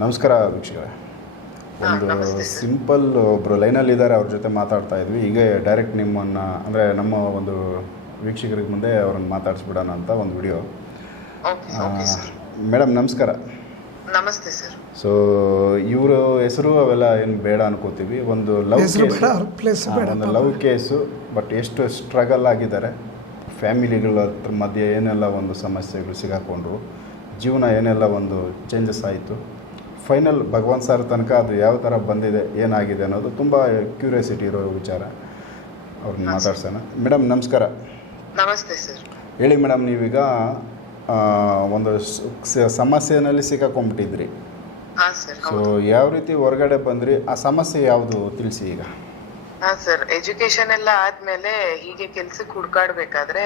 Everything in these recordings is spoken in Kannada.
ನಮಸ್ಕಾರ ವೀಕ್ಷಕರೇ. ಒಂದು. ಸಿಂಪಲ್ ಒಬ್ಬರು ಲೈನಲ್ಲಿ ಇದ್ದಾರೆ ಅವ್ರ ಜೊತೆ ಮಾತಾಡ್ತಾ ಇದ್ವಿ ಹೀಗೆ ಡೈರೆಕ್ಟ್ ನಿಮ್ಮನ್ನು ಅಂದರೆ ನಮ್ಮ ಒಂದು ವೀಕ್ಷಕರಿಗೆ ಮುಂದೆ ಅವ್ರನ್ನ ಮಾತಾಡಿಸ್ಬಿಡೋಣ ಅಂತ ಒಂದು video. Okay okay sir. Madam ನಮಸ್ಕಾರ. ನಮಸ್ತೆ ಸರ್. ಸೊ ಇವರು ಹೆಸರು ಅವೆಲ್ಲ ಏನು ಬೇಡ ಅನ್ಕೋತೀವಿ. ಒಂದು ಲವ್ ಕೇಸ್. ಒಂದು ಲವ್ ಕೇಸು ಬಟ್ ಎಷ್ಟು ಸ್ಟ್ರಗಲ್ ಆಗಿದ್ದಾರೆ. ಫ್ಯಾಮಿಲಿಗಳ ಹತ್ರ ಮಧ್ಯೆ ಏನೆಲ್ಲ ಒಂದು ಸಮಸ್ಯೆಗಳು ಸಿಗಾಕೊಂಡ್ರು. ಜೀವನ ಏನೆಲ್ಲ ಒಂದು ಚೇಂಜಸ್ ಆಯಿತು. ಫೈನಲ್ ಭಗವಾನ್ ಸರ್ ತನಕ ಅದು ಯಾವ ಥರ ಬಂದಿದೆ ಏನಾಗಿದೆ ಅನ್ನೋದು ತುಂಬ ಕ್ಯೂರಿಯಾಸಿಟಿ ಇರೋ ವಿಚಾರ. ಅವ್ರನ್ನ. ಮಾತಾಡ್ಸೋಣ. ಮೇಡಮ್ ನಮಸ್ಕಾರ. ನಮಸ್ತೆ ಸರ್. ಹೇಳಿ ಮೇಡಮ್ ನೀವೀಗ ಒಂದು ಸಮಸ್ಯೆನಲ್ಲಿ ಸಿಕ್ಕಾಕೊಂಡ್ಬಿಟ್ಟಿದ್ರಿ ಸೊ ಯಾವ ರೀತಿ ಹೊರಗಡೆ ಬಂದ್ರಿ? ಆ ಸಮಸ್ಯೆ ಯಾವುದು ತಿಳಿಸಿ ಈಗ. ಹಾ ಸರ್ ಎಜುಕೇಶನ್ ಎಲ್ಲ ಆದ್ಮೇಲೆ ಹೀಗೆ ಕೆಲ್ಸಕ್ಕೆ ಹುಡ್ಕಾಡ್ಬೇಕಾದ್ರೆ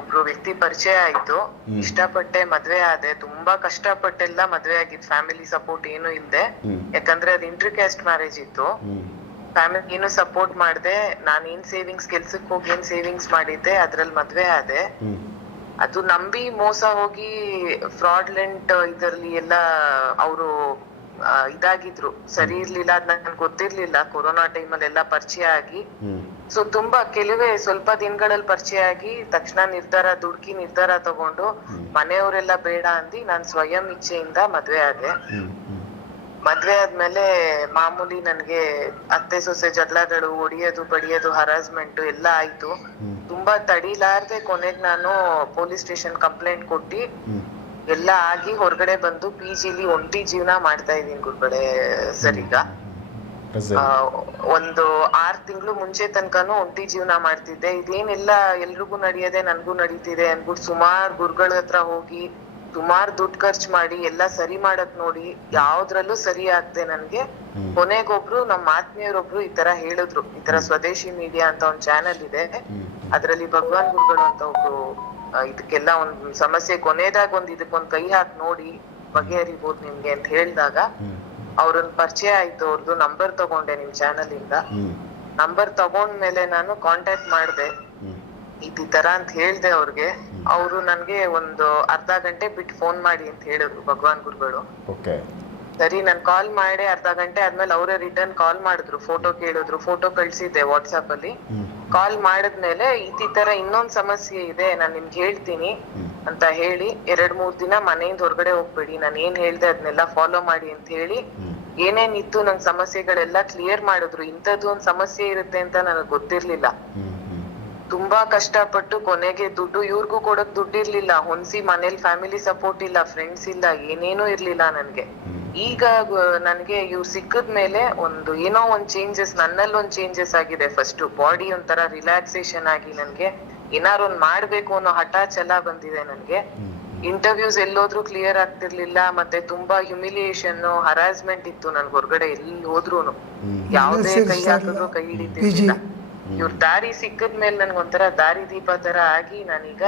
ಒಬ್ರು ವ್ಯಕ್ತಿ ಪರಿಚಯ ಆಯ್ತು. ಇಷ್ಟಪಟ್ಟೆ ಮದ್ವೆ ಆದೆ. ತುಂಬಾ ಕಷ್ಟಪಟ್ಟೆಲ್ಲ ಮದ್ವೆ ಆಗಿದ್ ಫ್ಯಾಮಿಲಿ ಸಪೋರ್ಟ್ ಏನು ಇಲ್ದೆ. ಯಾಕಂದ್ರೆ ಅದು ಇಂಟರ್ ಕ್ಯಾಸ್ಟ್ ಮ್ಯಾರೇಜ್ ಇತ್ತು ಫ್ಯಾಮಿಲಿ ಏನು ಸಪೋರ್ಟ್ ಮಾಡ್ದೆ. ನಾನ್ ಏನ್ ಸೇವಿಂಗ್ಸ್ ಕೆಲ್ಸಕ್ಕೆ ಹೋಗಿ ಏನ್ ಸೇವಿಂಗ್ಸ್ ಮಾಡಿದ್ದೆ ಅದ್ರಲ್ಲಿ ಮದ್ವೆ ಆದೆ. ಅದು ನಂಬಿ ಮೋಸ ಹೋಗಿ ಫ್ರಾಡ್ಲೆಂಟ್ ಇದರಲ್ಲಿ ಎಲ್ಲ ಅವರು ಇದಾಗಿದ್ರು. ಸರಿ ಇರ್ಲಿಲ್ಲ ಅದ್ ನನ್ಗೆ ಗೊತ್ತಿರ್ಲಿಲ್ಲ. ಕೊರೋನಾ ಅಲ್ಲಿ ಎಲ್ಲ ಪರಿಚಯ ಆಗಿ. ಸೊ ತುಂಬಾ ಕೆಲವೇ ಸ್ವಲ್ಪ ದಿನಗಳಲ್ಲಿ ಪರಿಚಯ ಆಗಿ ತಕ್ಷಣ ನಿರ್ಧಾರ ದುಡ್ಕಿ ನಿರ್ಧಾರ ತಗೊಂಡು ಮನೆಯವರೆಲ್ಲ ಬೇಡ ಅಂದಿ ನಾನ್ ಸ್ವಯಂ ಇಚ್ಛೆಯಿಂದ ಮದ್ವೆ ಆದೆ. ಮದ್ವೆ ಆದ್ಮೇಲೆ ಮಾಮೂಲಿ ನನ್ಗೆ ಅತ್ತೆ ಸೊಸೆ ಜಗಳಗಳು ಒಡಿಯೋದು ಬಡಿಯೋದು ಹರಾಸ್ಮೆಂಟ್ ಎಲ್ಲ ಆಯ್ತು. ತುಂಬಾ ತಡಿಲಾರ್ದೆ ಕೊನೆಗ್ ನಾನು ಪೊಲೀಸ್ ಸ್ಟೇಷನ್ ಕಂಪ್ಲೇಂಟ್ ಕೊಟ್ಟಿ ಎಲ್ಲ ಆಗಿ ಹೊರಗಡೆ ಬಂದು ಪಿ ಜಿಲಿ ಒಂಟಿ ಜೀವನ ಮಾಡ್ತಾ ಇದೀನಿ ಗುರುಗಳೇ ಸರ್ ಈಗ. ಒಂದು ಆರ್ ತಿಂಗಳು ಮುಂಚೆ ತನಕನು ಒಂಟಿ ಜೀವನ ಮಾಡ್ತಿದ್ದೆ. ಇದೇನೆಲ್ಲ ಎಲ್ರಿಗೂ ನಡೆಯದೆ ನನ್ಗೂ ನಡೀತಿದೆ ಅನ್ಬಿಟ್ಟು ಸುಮಾರ್ ಗುರುಗಳ ಹತ್ರ ಹೋಗಿ ಸುಮಾರ್ ದುಡ್ಡು ಖರ್ಚು ಮಾಡಿ ಎಲ್ಲ ಸರಿ ಮಾಡಕ್ ನೋಡಿ ಯಾವ್ದ್ರಲ್ಲೂ ಸರಿ ಆಗ್ದೆ ನನ್ಗೆ. ಹ್ಮ್. ಕೊನೆಗೊಬ್ರು ನಮ್ಮ ಆತ್ಮೀಯರೊಬ್ರು ಈ ತರ ಹೇಳಿದ್ರು. ಈ ತರ ಸ್ವದೇಶಿ ಮೀಡಿಯಾ ಅಂತ ಒಂದ್ ಚಾನೆಲ್ ಇದೆ. ಅದ್ರಲ್ಲಿ ಭಗವಾನ್ ಗುರುಗಳು ಅಂತ ಒಬ್ರು ಇದಕ್ಕೆಲ್ಲ ಒಂದ್ ಸಮಸ್ಯೆ ಕೊನೆದಾಗ ಒಂದ್ ಇದಕ್ಕೊಂದ್ ಕೈ ಹಾಕಿ ನೋಡಿ ಬಗೆಹರಿಬಹುದು ನಿಮ್ಗೆ ಅಂತ ಹೇಳಿದಾಗ ಅವ್ರನ್ ಪರಿಚಯ ಆಯ್ತು ಅವ್ರದ್ದು ನಂಬರ್ ತಗೊಂಡೆ ನಿಮ್ ಚಾನಲ್ ಇಂದ. ನಂಬರ್ ತಗೊಂಡ್ಮೇಲೆ ನಾನು ಕಾಂಟ್ಯಾಕ್ಟ್ ಮಾಡ್ದೆ. ಇದ್ ಈ ತರ ಅಂತ ಹೇಳ್ದೆ ಅವ್ರಿಗೆ. ಅವರು ನನ್ಗೆ ಒಂದು ಅರ್ಧ ಗಂಟೆ ಬಿಟ್ಟು ಫೋನ್ ಮಾಡಿ ಅಂತ ಹೇಳಿದ್ರು ಭಗವಾನ್ ಗುರುಗಳು. ಸರಿ ನಾನ್ ಕಾಲ್ ಮಾಡಿ ಅರ್ಧ ಗಂಟೆ ಆದ್ಮೇಲೆ ಅವರೇ ರಿಟರ್ನ್ ಕಾಲ್ ಮಾಡಿದ್ರು ಫೋಟೋ ಕೇಳಿದ್ರು ಫೋಟೋ ಕಳ್ಸಿದ್ದೆ ವಾಟ್ಸಾಪ್ ಅಲ್ಲಿ. ಕಾಲ್ ಮಾಡಿದ್ಮೇಲೆ ಈ ತರ ಇನ್ನೊಂದ್ ಸಮಸ್ಯೆ ಇದೆ ನಾನ್ ನಿಮ್ಗೆ ಹೇಳ್ತೀನಿ ಅಂತ ಹೇಳಿ ಎರಡ್ ಮೂರ್ ದಿನ ಮನೆಯಿಂದ ಹೊರಗಡೆ ಹೋಗ್ಬೇಡಿ ನಾನ್ ಏನ್ ಹೇಳ್ದೆ ಅದನ್ನೆಲ್ಲ ಫಾಲೋ ಮಾಡಿ ಅಂತ ಹೇಳಿ ಏನೇನ್ ಏನೇನಿತ್ತು ನನ್ ಸಮಸ್ಯೆಗಳೆಲ್ಲ ಕ್ಲಿಯರ್ ಮಾಡಿದ್ರು ಇಂಥದ್ದು ಒಂದ್ ಸಮಸ್ಯೆ ಇರುತ್ತೆ ಅಂತ ನನಗ್ ಗೊತ್ತಿರ್ಲಿಲ್ಲ. ತುಂಬಾ ಕಷ್ಟಪಟ್ಟು ಕೊನೆಗೆ ದುಡ್ಡು ಇವ್ರಿಗೂ ಕೊಡಕ್ ದುಡ್ಡಿರ್ಲಿಲ್ಲ ಹೊನ್ಸಿ ಮನೇಲಿ ಫ್ಯಾಮಿಲಿ ಸಪೋರ್ಟ್ ಇಲ್ಲ ಫ್ರೆಂಡ್ಸ್ ಇಲ್ಲ ಏನೇನೂ ಇರ್ಲಿಲ್ಲ ನನ್ಗೆ. ಈಗ ನನಗೆ ನನ್ಗೆ ಇವ್ರು ಸಿಕ್ಕದ್ಮೇಲೆ ಒಂದು ಏನೋ ಒಂದ್ ಚೇಂಜಸ್ ನನ್ನಲ್ಲಿ ಒಂದ್ ಚೇಂಜಸ್ ಆಗಿದೆ. ಫಸ್ಟ್ ಬಾಡಿ ಒಂಥರ ರಿಲ್ಯಾಕ್ಸೇಷನ್ ಆಗಿ ನನ್ಗೆ ಏನಾರು ಒಂದ್ ಮಾಡ್ಬೇಕು ಅನ್ನೋ ಹಠ ಛಲ ಬಂದಿದೆ ನನ್ಗೆ. ಇಂಟರ್ವ್ಯೂಸ್ ಎಲ್ಲೋದ್ರು ಕ್ಲಿಯರ್ ಆಗ್ತಿರ್ಲಿಲ್ಲ ಮತ್ತೆ ತುಂಬಾ ಹ್ಯುಮಿಲಿಯೇಷನ್ ಹರಾಸ್ಮೆಂಟ್ ಇತ್ತು ನನ್ ಹೊರಗಡೆ ಎಲ್ಲಿ ಹೋದ್ರೂನು. ಹ್ಞೂ ಯಾವ್ದೇ ಕೈ ಹಾಕಿದ್ರು ಕೈ. ಹಿಡಿತಿರ್ಲಿಲ್ಲ. ಇವ್ರ ದಾರಿ ಸಿಕ್ಕದ್ಮೇಲೆ ನನ್ಗೆ ಒಂಥರ ದಾರಿ ದೀಪ ತರ ಆಗಿ ನಾನೀಗ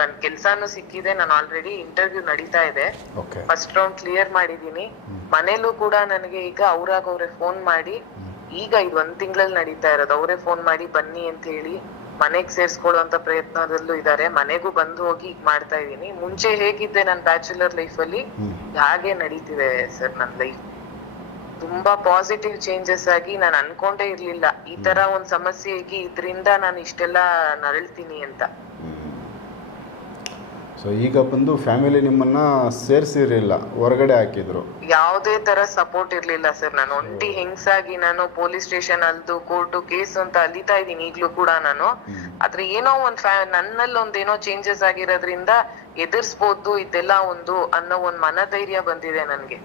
ಈಗ ಕೆಲ್ಸಾನು ಸಿಕ್ಕಿದೆ ನಾನು ಆಲ್ರೆಡಿ ಇಂಟರ್ವ್ಯೂ ನಡೀತಾ ಇದೆ. ಓಕೆ ಫಸ್ಟ್ ರೌಂಡ್ ಕ್ಲಿಯರ್ ಮಾಡಿದೀನಿ ಮನೇಲೂ ಕೂಡ ನನಗೆ ಈಗ ಅವ್ರಾಗ ಅವ್ರೆ ಫೋನ್ ಮಾಡಿ ಈಗ ಇದು ಒಂದ್ ತಿಂಗಳಲ್ಲಿ ನಡೀತಾ ಇರೋದು. ಅವರೇ ಫೋನ್ ಮಾಡಿ ಬನ್ನಿ ಅಂತ ಹೇಳಿ ಮನೆಗ್ ಸೇರ್ಸ್ಕೊಳ್ಳುವಂತ ಪ್ರಯತ್ನದಲ್ಲೂ ಇದಾರೆ ಮನೆಗೂ ಬಂದು ಹೋಗಿ ಈಗ ಮಾಡ್ತಾ ಇದೀನಿ ಮುಂಚೆ ಹೇಗಿದ್ದೆ ನನ್ನ ಬ್ಯಾಚುಲರ್ ಲೈಫ್ ಅಲ್ಲಿ? ಹಾಗೆ ನಡೀತಿದೆ ಸರ್ ನನ್ನ ಲೈಫ್ ತುಂಬಾ ಪಾಸಿಟಿವ್ ಚೇಂಜಸ್ ಆಗಿ ನಾನು ಅನ್ಕೊಂಡೇ ಇರ್ಲಿಲ್ಲ. ಈ ತರ ಒಂದ್ ಸಮಸ್ಯೆ ಆಗಿ ಇದ್ರಿಂದ ನಾನು ಇಷ್ಟೆಲ್ಲ ನರಳ್ತೀನಿ ಅಂತ. ಸೊ ಈಗ ಬಂದು ಫ್ಯಾಮಿಲಿ ನಿಮ್ಮನ್ನ ಸೇರಿಸಿರಲಿಲ್ಲ ಹೊರಗಡೆ ಹಾಕಿದ್ರು. ಯಾವುದೇ ತರ ಸಪೋರ್ಟ್ ಇರ್ಲಿಲ್ಲ ಸರ್ ನಾನು ಒಂಟಿ ಹೆಂಗ್ಸಾಗಿ ನಾನು ಪೊಲೀಸ್ ಸ್ಟೇಷನ್ ಅಲ್ದು ಕೋರ್ಟು ಕೇಸ್ ಅಂತ ಅಲಿತಾ ಇದ್ದೀನಿ ಈಗಲೂ ಕೂಡ ನಾನು. ಆದ್ರೆ ಏನೋ ಒಂದ್ ನನ್ನಲ್ಲಿ ಒಂದೇನೋ ಚೇಂಜಸ್ ಆಗಿರೋದ್ರಿಂದ ಎದುರಿಸಬಹುದು ಇದೆಲ್ಲ ಒಂದು ಅನ್ನೋ ಒಂದು ಮನಧೈರ್ಯ ಬಂದಿದೆ ನನಗೆ.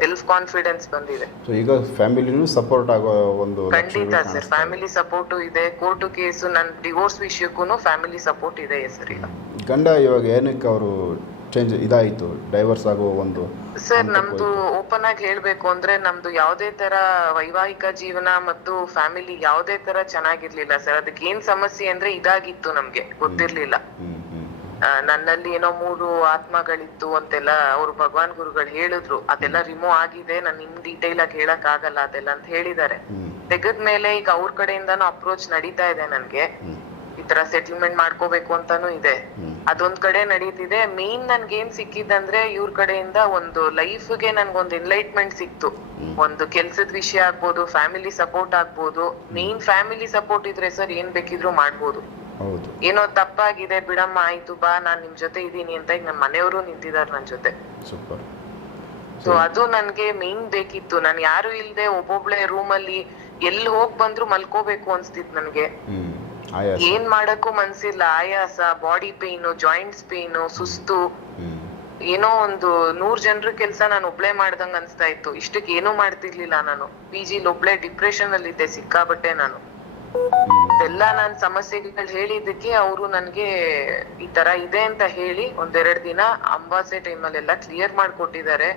ಸೆಲ್ಫ್ ಕಾನ್ಫಿಡೆನ್ಸ್ ಬಂದಿದೆ. ಸೊ ಈಗ ಫ್ಯಾಮಿಲಿನೂ ಸಪೋರ್ಟ್ ಆಗೋ ಒಂದು ಖಂಡಿತ ಸರ್ ಫ್ಯಾಮಿಲಿ ಸಪೋರ್ಟ್ ಇದೆ ಕೋರ್ಟು ಕೇಸು ನನ್ನ ಡಿವೋರ್ಸ್ ವಿಷಯಕ್ಕೂ ಫ್ಯಾಮಿಲಿ ಸಪೋರ್ಟ್ ಇದೆ ಸರ್ ಈಗ. ಗಂಡ ಇವಾಗ ಏನಕ್ಕೆ ಅವರು ಚೇಂಜ್ ಇದಾಯಿತು ಡೈವರ್ಸ್ ಆಗೋ ಒಂದು ಸರ್ ನಮ್ದು ಓಪನ್ ಆಗಿ ಹೇಳ್ಬೇಕು ಅಂದ್ರೆ ನಮ್ದು ಯಾವುದೇ ತರ ವೈವಾಹಿಕ ಜೀವನ ಮತ್ತು ಫ್ಯಾಮಿಲಿ ಯಾವುದೇ ತರ ಚೆನ್ನಾಗಿರ್ಲಿಲ್ಲ ಸರ್ ಅದಕ್ಕೆ ಏನ್ ಸಮಸ್ಯೆ ಅಂದ್ರೆ ಇದಾಗಿತ್ತು ನಮ್ಗೆ ಗೊತ್ತಿರ್ಲಿಲ್ಲ. ನನ್ನಲ್ಲಿ ಏನೋ ಮೂರು ಆತ್ಮಗಳಿತ್ತು ಅಂತೆಲ್ಲ ಅವ್ರು ಭಗವಾನ್ ಗುರುಗಳು ಹೇಳಿದ್ರು. ಅದೆಲ್ಲ ರಿಮೂವ್ ಆಗಿದೆ ನಾನು ಇನ್ ಡೀಟೇಲ್ ಆಗಿ ಹೇಳಕ್ ಆಗಲ್ಲ ಅದೆಲ್ಲ ಅಂತ ಹೇಳಿದ್ದಾರೆ. ತೆಗದ್ಮೇಲೆ ಈಗ ಅವ್ರ ಕಡೆಯಿಂದಾನು ಅಪ್ರೋಚ್ ನಡೀತಾ ಇದೆ ನನ್ಗೆ. ಈ ತರ ಸೆಟಲ್ಮೆಂಟ್ ಮಾಡ್ಕೋಬೇಕು ಅಂತಾನು ಇದೆ. ಅದೊಂದ್ ಕಡೆ ನಡೀತಿದೆ. ಮೇನ್ ನನ್ಗೆ ಏನ್ ಸಿಕ್ಕಿದಂದ್ರೆ ಇವ್ರ ಕಡೆಯಿಂದ ಒಂದು ಲೈಫ್ಗೆ ನನ್ಗೊಂದು ಎನ್ಲೈಟ್ಮೆಂಟ್ ಸಿಕ್ತು. ಒಂದು ಕೆಲ್ಸದ ವಿಷಯ ಆಗ್ಬೋದು ಫ್ಯಾಮಿಲಿ ಸಪೋರ್ಟ್ ಆಗ್ಬೋದು. ಮೇನ್ ಫ್ಯಾಮಿಲಿ ಸಪೋರ್ಟ್ ಇದ್ರೆ ಸರ್ ಏನ್ ಬೇಕಿದ್ರು ಮಾಡ್ಬೋದು. ಏನೋ ತಪ್ಪಾಗಿದೆ ಬಿಡಮ್ಮ ಆಯ್ತು ಬಾ ನಾನ್ ನಿಮ್ ಜೊತೆ ಇದೀನಿ ಅಂತ ಈಗ ನಮ್ ಮನೆಯವರು ನಿಂತಿದ್ದಾರೆ ನನ್ ಜೊತೆ. ಸೊ ಅದು ನನ್ಗೆ ಮೇನ್ ಬೇಕಿತ್ತು. ನಾನ್ ಯಾರು ಇಲ್ದೆ ಒಬ್ಬೊಬ್ಳೆ ರೂಮ್ ಅಲ್ಲಿ ಎಲ್ಲಿ ಹೋಗ್ ಬಂದ್ರು ಮಲ್ಕೋಬೇಕು ಅನ್ಸ್ತಿತ್ತು ನನ್ಗೆ. ಏನ್ ಮಾಡಕ್ಕೂ ಮನ್ಸಿಲ್ಲ ಆಯಾಸ ಬಾಡಿ ಪೇನು ಜಾಯಿಂಟ್ಸ್ ಪೇನು ಸುಸ್ತು. ಏನೋ ಒಂದು ನೂರ್ ಜನರ ಕೆಲ್ಸ ನಾನು ಒಬ್ಳೆ ಮಾಡ್ದಂಗ್ ಅನ್ಸ್ತಾ ಇತ್ತು. ಇಷ್ಟಕ್ಕೆ ಏನೂ ಮಾಡ್ತಿರ್ಲಿಲ್ಲ ನಾನು. ಪಿ ಜಿಲ್ ಒಬ್ಳೆ ಡಿಪ್ರೆಷನ್ ಅಲ್ಲಿ ಇದ್ದೆ ಸಿಕ್ಕಾಬಟ್ಟೆ ನಾನು. ಎಲ್ಲ ನಾನ್ ಸಮಸ್ಯೆಗಳು ಹೇಳಿದ್ದಕ್ಕೆ ಅವರು ನನ್ಗೆ ಈ ತರ ಇದೆ ಅಂತ ಹೇಳಿ ಒಂದೆರಡ್ ದಿನ ಅಂಬಾಸೆ ಟೈಮಲ್ಲೆಲ್ಲ ಕ್ಲಿಯರ್ ಮಾಡ್ಕೊಟ್ಟಿದ್ದಾರೆ.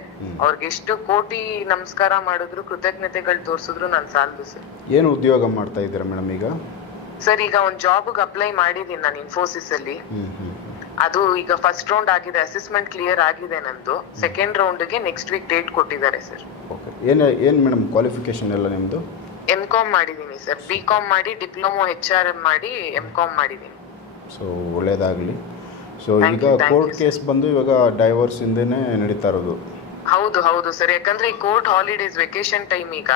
ಅವ್ರಿಗೆ ಎಷ್ಟು ಕೋಟಿ ನಮಸ್ಕಾರ ಮಾಡಿದ್ರು ಕೃತಜ್ಞತೆಗಳು ತೋರ್ಸಿದ್ರು ನಾನ್ ಸಾಲದು ಸರ್. ಏನು ಉದ್ಯೋಗ ಮಾಡ್ತಾ ಇದ್ದೀರಾ ಮೇಡಮ್ ಈಗ? ಸರ್ ಈಗ ಒಂದ್ ಜಾಬ್ಗೆ ಅಪ್ಲೈ ಮಾಡಿದೀನಿ ನಾನು ಇನ್ಫೋಸಿಸ್ ಅಲ್ಲಿ. ಅದು ಈಗ ಫಸ್ಟ್ ರೌಂಡ್ ಆಗಿದೆ ಅಸೆಸ್ಮೆಂಟ್ ಕ್ಲಿಯರ್ ಆಗಿದೆ ನಂದು. ಸೆಕೆಂಡ್ ರೌಂಡ್ಗೆ ನೆಕ್ಸ್ಟ್ ವೀಕ್ ಡೇಟ್ ಕೊಟ್ಟಿದ್ದಾರೆ ಸರ್. ಓಕೆ ಏನು ಏನು ಮೇಡಮ್ ಕ್ವಾಲಿಫಿಕೇಷನ್ ಎಲ್ಲ ನಿಮ್ಮದು ಎಂ ಕಾಮ್ ಮಾಡಿದೀನಿ ಸರ್. ಬಿ ಕಾಮ್ ಮಾಡಿ ಡಿಪ್ಲೊಮೊ ಎಚ್ ಆರ್ ಎಂ ಮಾಡಿ ಎಂ ಕಾಮ್ ಮಾಡಿದೀನಿ. ಸೊ ಒಳ್ಳೇದಾಗಲಿ. ಸೊ Thank ಈಗ you, thank court you, case ಬಂದು ಇವಾಗ ಡೈವರ್ಸ್ ಇಂದನೇ ನಡೀತಾ ಇರೋದು. ಹೌದು ಹೌದು ಸರ್. ಯಾಕಂದ್ರೆ ಈ ಕೋರ್ಟ್ ಹಾಲಿಡೇಸ್ ವೆಕೇಶನ್ ಟೈಮ್ ಈಗ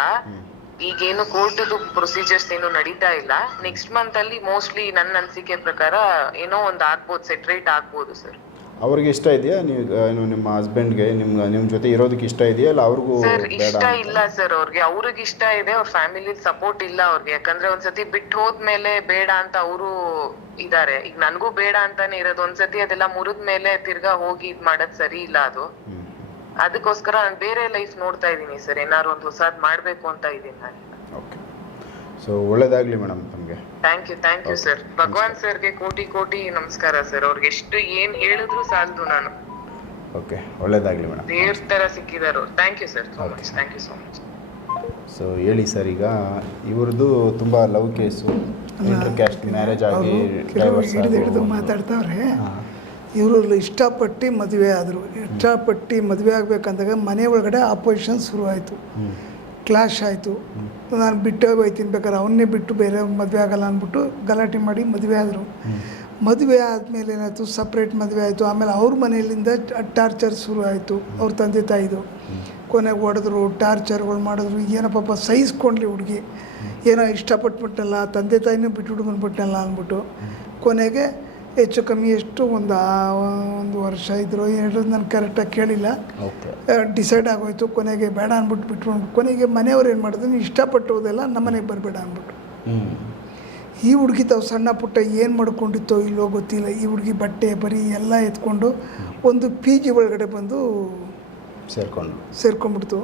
ಈಗೇನು ಕೋರ್ಟದು ಪ್ರೊಸೀಜರ್ಸ್ ಏನು ನಡೀತಾ ಇಲ್ಲ. ನೆಕ್ಸ್ಟ್ ಮಂತ್ ಅಲ್ಲಿ ಮೋಸ್ಟ್ಲಿ ನನ್ನ ಅನಿಸಿಕೆ ಪ್ರಕಾರ ಏನೋ ಒಂದ್ ಆಗ್ಬೋದು ಸೆಟ್ರೇಟ್ ಆಗ್ಬೋದು ಸರ್ ಅವ್ರಿಗೆ ಇಷ್ಟ ಇದೆಯಾ? ನೀವು ಏನು ನಿಮ್ಮ ಹಸ್ಬೆಂಡ್ಗೆ ನಿಮ್ಮ ನಿಮ್ಮ ಜೊತೆ ಇರೋದಕ್ಕೆ ಇಷ್ಟ ಇದೆಯಾ? ಇಲ್ಲ ಅವ್ರಿಗೂ ಸರ್ ಬೇಡ ಇಷ್ಟ ಇಲ್ಲ ಸರ್ ಅವ್ರಿಗೆ ಅವ್ರಿಗೆ ಇಷ್ಟ ಇದೆ ಅವ್ರ ಫ್ಯಾಮಿಲಿ ಸಪೋರ್ಟ್ ಇಲ್ಲ ಅವ್ರಿಗೆ. ಯಾಕಂದ್ರೆ ಒಂದ್ಸತಿ ಬಿಟ್ಟು ಹೋದ್ಮೇಲೆ ಬೇಡ ಅಂತ ಅವರು ಇದಾರೆ. ಈಗ ನನ್ಗೂ ಬೇಡ ಅಂತಾನೆ ಇರೋದು. ಒಂದ್ಸತಿ ಅದೆಲ್ಲ ಮುರಿದ ಮೇಲೆ ತಿರ್ಗಾ ಹೋಗಿ ಇದ್ ಮಾಡೋದ್ ಸರಿ ಇಲ್ಲ ಅದು. ಹ್ಮ್. ಅದಕ್ಕೋಸ್ಕರ ನಾನು ಬೇರೆ ಲೈಫ್ ನೋಡ್ತಾ ಇದೀನಿ ಸರ್. ಏನಾದ್ರು ಒಂದು ಹೊಸದ್ ಮಾಡ್ಬೇಕು ಅಂತ ಇದೀನಿ ನಾನು. ಓಕೆ ಸೊ ಒಳ್ಳೇದಾಗ್ಲಿ ಮೇಡಮ್ ತಮಗೆ. Thank you thank you sir Bhagwan ಸರ್ಗೆ ಕೋಟಿ ಕೋಟಿ ನಮಸ್ಕಾರ ಸರ್ ಅವ್ರಿಗೆ ಎಷ್ಟು ಏನ್ ಹೇಳಿದ್ರು ಸಾಲದು ನಾನು. ಓಕೆ ಒಳ್ಳೇದಾಗ್ಲಿ ಮೇಡಮ್ ದೇವ್ರ ತರ ಸಿಕ್ಕಿದಾರು. Thank you sir so much thank you so much so ಹೇಳಿ ಸರ್ ಈಗ ಇವ್ರದ್ದು ತುಂಬ love case inter caste marriage ಆಗಿ ಡೈವರ್ಸ್ ಹಿಡಿದು ಹಿಡಿದು ಮಾತಾಡ್ತಾವ್ರೆ. ಇವರು ಇಷ್ಟಪಟ್ಟು ಮದುವೆ ಆದರು. ಇಷ್ಟಪಟ್ಟು ಮದುವೆ ಆಗಬೇಕಂದಾಗ ಮನೆ ಒಳಗಡೆ ಆಪೋಸಿಷನ್ ಶುರುವಾಯಿತು. ಕ್ಲಾಶ್ ಆಯಿತು. ನಾನು ಬಿಟ್ಟೇ ಹೋಯ್ತೀನಿ ಬೇಕಾದ್ರೆ ಅವನ್ನೇ ಬಿಟ್ಟು ಬೇರೆ ಮದುವೆ ಆಗಲ್ಲ ಅಂದ್ಬಿಟ್ಟು ಗಲಾಟೆ ಮಾಡಿ ಮದುವೆ ಆದರು. ಮದುವೆ ಆದಮೇಲೆ ಏನಾಯಿತು? ಸಪ್ರೇಟ್ ಮದುವೆ ಆಯಿತು. ಆಮೇಲೆ ಅವ್ರ ಮನೆಯಲ್ಲಿಂದ ಟಾರ್ಚರ್ ಶುರು ಆಯಿತು ಅವ್ರ ತಂದೆ ತಾಯಿದು. ಕೊನೆಗೆ ಹೊಡೆದ್ರು ಟಾರ್ಚರ್ಗಳು ಮಾಡಿದ್ರು. ಏನೋ ಪಾಪ ಸಹಿಸ್ಕೊಂಡ್ಲಿ ಹುಡುಗಿ. ಏನೋ ಇಷ್ಟಪಟ್ಬಿಟ್ಟಲ್ಲ ತಂದೆ ತಾಯಿನೂ ಬಿಟ್ಟು ಹುಡುಗನ್ಬಿಟ್ಟಲ್ಲ ಅಂದ್ಬಿಟ್ಟು. ಕೊನೆಗೆ ಹೆಚ್ಚು ಕಮ್ಮಿ ಎಷ್ಟು ಒಂದು ಒಂದು ವರ್ಷ ಇದ್ರು ಎರಡು ನಾನು ಕರೆಕ್ಟಾಗಿ ಕೇಳಿಲ್ಲ. ಡಿಸೈಡ್ ಆಗೋಯ್ತು ಕೊನೆಗೆ ಬೇಡ ಅಂದ್ಬಿಟ್ಟು ಬಿಟ್ಕೊಂಡು ಕೊನೆಗೆ ಮನೆಯವ್ರು ಏನು ಮಾಡಿದ್ರು ನೀನು ಇಷ್ಟಪಟ್ಟು ಹೋದೆಲ್ಲ ನಮ್ಮನೆಗೆ ಬರಬೇಡ ಅಂದ್ಬಿಟ್ಟು ಈ ಹುಡುಗಿ ತಾವು ಸಣ್ಣ ಪುಟ್ಟ ಏನು ಮಾಡ್ಕೊಂಡಿತ್ತೋ ಇಲ್ಲೋ ಗೊತ್ತಿಲ್ಲ. ಈ ಹುಡುಗಿ ಬಟ್ಟೆ ಬರೀ ಎಲ್ಲ ಎತ್ಕೊಂಡು ಒಂದು ಪಿ ಜಿ ಒಳಗಡೆ ಬಂದು ಸೇರ್ಕೊಂಡು ಸೇರ್ಕೊಂಡ್ಬಿಡ್ತು.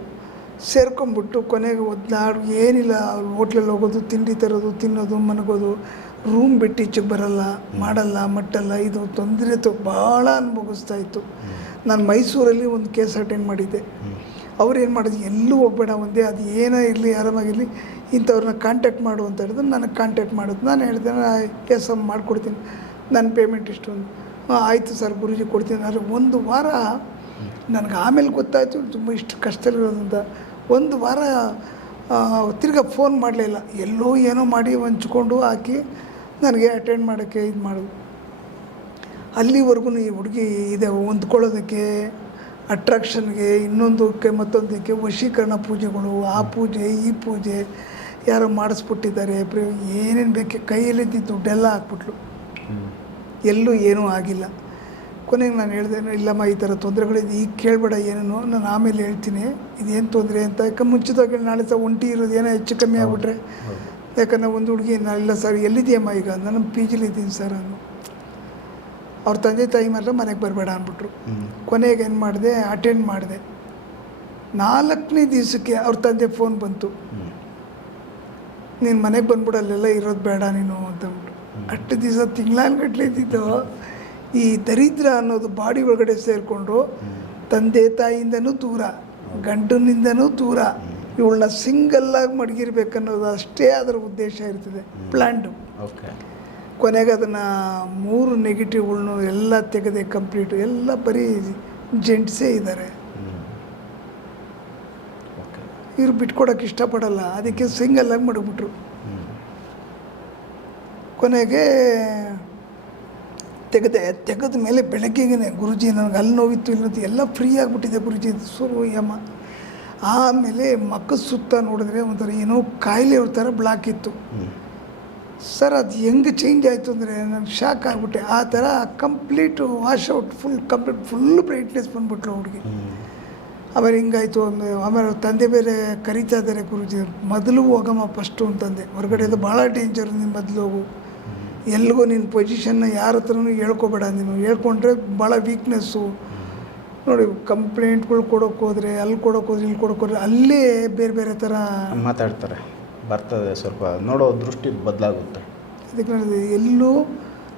ಸೇರ್ಕೊಂಡ್ಬಿಟ್ಟು ಕೊನೆಗೆ ಒದ್ದಾಡು ಏನಿಲ್ಲ ಅವ್ರು ಹೋಟ್ಲಲ್ಲಿ ಹೋಗೋದು ತಿಂಡಿ ತರೋದು ತಿನ್ನೋದು ಮನಗೋದು ರೂಮ್ ಬಿಟ್ಟು ಈಚೆಗೆ ಬರಲ್ಲ, ಮಾಡಲ್ಲ, ಮಟ್ಟಲ್ಲ, ಇದು ತೊಂದರೆ ತ, ಭಾಳ ಅನುಭವಿಸ್ತಾ ಇತ್ತು. ನಾನು ಮೈಸೂರಲ್ಲಿ ಒಂದು ಕೇಸ್ ಅಟೆಂಡ್ ಮಾಡಿದ್ದೆ. ಅವ್ರು ಏನು ಮಾಡಿದ್ರು, ಎಲ್ಲೂ ಹೋಗ್ಬೇಡ, ಒಂದೇ, ಅದು ಏನೇ ಇರಲಿ, ಆರಾಮಾಗಿರಲಿ, ಇಂಥವ್ರನ್ನ ಕಾಂಟ್ಯಾಕ್ಟ್ ಮಾಡು ಅಂತ ಹೇಳಿದ್ರು. ನನಗೆ ಕಾಂಟ್ಯಾಕ್ಟ್ ಮಾಡೋದು. ನಾನು ಹೇಳಿದೆ ಎಸ್ ಎಂ ಮಾಡಿಕೊಡ್ತೀನಿ. ನನ್ನ ಪೇಮೆಂಟ್ ಇಷ್ಟು ಅಂತ. ಆಯಿತು ಸರ್, ಗುರೂಜಿ ಕೊಡ್ತೀನಿ. ಆದರೆ ಒಂದು ವಾರ ನನಗೆ ಆಮೇಲೆ ಗೊತ್ತಾಯಿತು, ತುಂಬ ಇಷ್ಟು ಕಷ್ಟದಲ್ಲಿರೋದಂತ ಒಂದು ವಾರ ತಿರ್ಗ ತಿರ್ಗಾ ಫೋನ್ ಮಾಡಲಿಲ್ಲ ಎಲ್ಲೋ ಏನೋ ಮಾಡಿ, ಹಂಚ್ಕೊಂಡು ಹಾಕಿ ನನಗೆ ಅಟೆಂಡ್ ಮಾಡೋಕ್ಕೆ ಇದು ಮಾಡೋದು. ಅಲ್ಲಿವರೆಗೂ ಈ ಹುಡುಗಿ ಇದೆ ಹೊಂದ್ಕೊಳ್ಳೋದಕ್ಕೆ ಅಟ್ರಾಕ್ಷನ್ಗೆ ಇನ್ನೊಂದಕ್ಕೆ ಮತ್ತೊಂದಕ್ಕೆ ವಶೀಕರಣ ಪೂಜೆಗಳು ಆ ಪೂಜೆ ಈ ಪೂಜೆ ಯಾರೋ ಮಾಡಿಸ್ಬಿಟ್ಟಿದ್ದಾರೆ. ಪ್ರ- ಏನೇನು ಬೇಕೆ? ಕೈಯಲ್ಲಿದ್ದ ದುಡ್ಡೆಲ್ಲ ಹಾಕ್ಬಿಟ್ಲು. ಎಲ್ಲೂ ಏನೂ ಆಗಿಲ್ಲ. ಕೊನೆಗೆ ನಾನು ಹೇಳಿದೆ ಇಲ್ಲಮ್ಮ ಈ ಥರ ತೊಂದರೆಗಳಿದೆ ಈಗ ಕೇಳಬೇಡ ಏನೇನು ನಾನು ಆಮೇಲೆ ಹೇಳ್ತೀನಿ. ಇದೇನು ತೊಂದರೆ ಅಂತ ಯಾಕೆ ಮುಂಚಿತವಾಗಿ ನಾಳೆ ಸಹ ಒಂಟಿ ಇರೋದು ಏನೋ ಹೆಚ್ಚು ಕಮ್ಮಿ ಆಗ್ಬಿಟ್ರೆ. ಯಾಕಂದ್ರೆ ಒಂದು ಹುಡುಗಿ ನಾನು ಇಲ್ಲ ಸರ್ ಎಲ್ಲಿದೆಯಮ್ಮ ಈಗ? ನಾನು ಪಿ ಜಿಲಿ ಇದ್ದೀನಿ ಸರ್ ನಾನು. ಅವ್ರ ತಂದೆ ತಾಯಿ ಮಾತ್ರ ಮನೆಗೆ ಬರಬೇಡ ಅಂದ್ಬಿಟ್ರು. ಕೊನೆಗೆ ಏನು ಮಾಡಿದೆ ಅಟೆಂಡ್ ಮಾಡಿದೆ. ನಾಲ್ಕನೇ ದಿವಸಕ್ಕೆ ಅವ್ರ ತಂದೆ ಫೋನ್ ಬಂತು. ನೀನು ಮನೆಗೆ ಬಂದ್ಬಿಡು ಅಲ್ಲೆಲ್ಲ ಇರೋದು ಬೇಡ ನೀನು ಅಂತಂದ್ಬಿಟ್ಟು ಅಷ್ಟು ದಿವಸ ತಿಂಗಳಾನ್ಗಟ್ಲೆ ಇದ್ದಿದ್ದು ಈ ದರಿದ್ರ ಅನ್ನೋದು ಬಾಡಿ ಒಳಗಡೆ ಸೇರಿಕೊಂಡು ತಂದೆ ತಾಯಿಯಿಂದನೂ ದೂರ ಗಂಡನಿಂದನೂ ದೂರ ಇವಳನ್ನ ಸಿಂಗಲ್ಲಾಗಿ ಮಡಗಿರ್ಬೇಕನ್ನೋದು ಅಷ್ಟೇ ಅದರ ಉದ್ದೇಶ ಇರ್ತದೆ. ಪ್ಲ್ಯಾಂಡು ಓಕೆ ಕೊನೆಗೆ ಅದನ್ನು ಮೂರು ನೆಗೆಟಿವ್ಗಳ್ನು ಎಲ್ಲ ತೆಗೆದೆ ಕಂಪ್ಲೀಟು ಎಲ್ಲ ಬರೀ ಜೆಂಟ್ಸೇ ಇದ್ದಾರೆ ಇವ್ರು ಬಿಟ್ಕೊಡೋಕೆ ಇಷ್ಟಪಡಲ್ಲ ಅದಕ್ಕೆ ಸಿಂಗಲ್ಲಾಗಿ ಮಡಗ್ಬಿಟ್ರು. ಕೊನೆಗೆ ತೆಗೆದೆ ತೆಗೆದ ಮೇಲೆ ಬೆಳಗ್ಗೆಗೆ ಗುರುಜಿ ನನಗೆ ಅಲ್ಲಿ ನೋವಿತ್ತು ಇಲ್ಲಿ ಎಲ್ಲ ಫ್ರೀ ಆಗಿಬಿಟ್ಟಿದೆ ಗುರುಜಿ ಸುರು ಯಮ. ಆಮೇಲೆ ಮಕ್ಕಳ ಸುತ್ತ ನೋಡಿದ್ರೆ ಒಂಥರ ಏನೋ ಕಾಯಿಲೆ ಥರ ಬ್ಲಾಕ್ ಇತ್ತು. ಸರ್ ಅದು ಹೆಂಗೆ ಚೇಂಜ್ ಆಯಿತು ಅಂದರೆ ನಾನು ಶಾಕ್ ಆಗಿಬಿಟ್ಟೆ. ಆ ಥರ complete wash out full complete full brightness ಬಂದ್ಬಿಟ್ಲು ಹುಡುಗಿ. ಆಮೇಲೆ ಹಿಂಗಾಯಿತು ಒಂದು, ಆಮೇಲೆ ತಂದೆ ಬೇರೆ ಕರಿತಾ ಇದ್ದಾರೆ ಗುರುಜಿ ಮೊದಲು ಹೋಗಮ್ಮ ಫಸ್ಟು ಅಂತಂದೆ ಹೊರಗಡೆದು ಭಾಳ ಡೇಂಜರ್ ನೀನು ಮೊದಲು ಹೋಗು. ಎಲ್ಲಿಗೂ ನಿನ್ನ ಪೊಸಿಷನ್ನ ಯಾರ ಹತ್ರನೂ ಹೇಳ್ಕೊಬೇಡ ನೀನು. ಹೇಳ್ಕೊಂಡ್ರೆ ಭಾಳ ವೀಕ್ನೆಸ್ಸು ನೋಡಿ ಕಂಪ್ಲೇಂಟ್ಗಳು ಕೊಡೋಕೆ ಹೋದರೆ ಅಲ್ಲಿ ಕೊಡೋಕೆ ಹೋದ್ರೆ ಇಲ್ಲಿ ಕೊಡೋಕೆ ಹೋದ್ರೆ ಅಲ್ಲೇ ಬೇರೆ ಬೇರೆ ಥರ ಮಾತಾಡ್ತಾರೆ. ಬರ್ತದೆ ಸ್ವಲ್ಪ. ನೋಡೋ ದೃಷ್ಟಿ ಬದಲಾಗುತ್ತೆ. ಅದಕ್ಕೆ ಎಲ್ಲೂ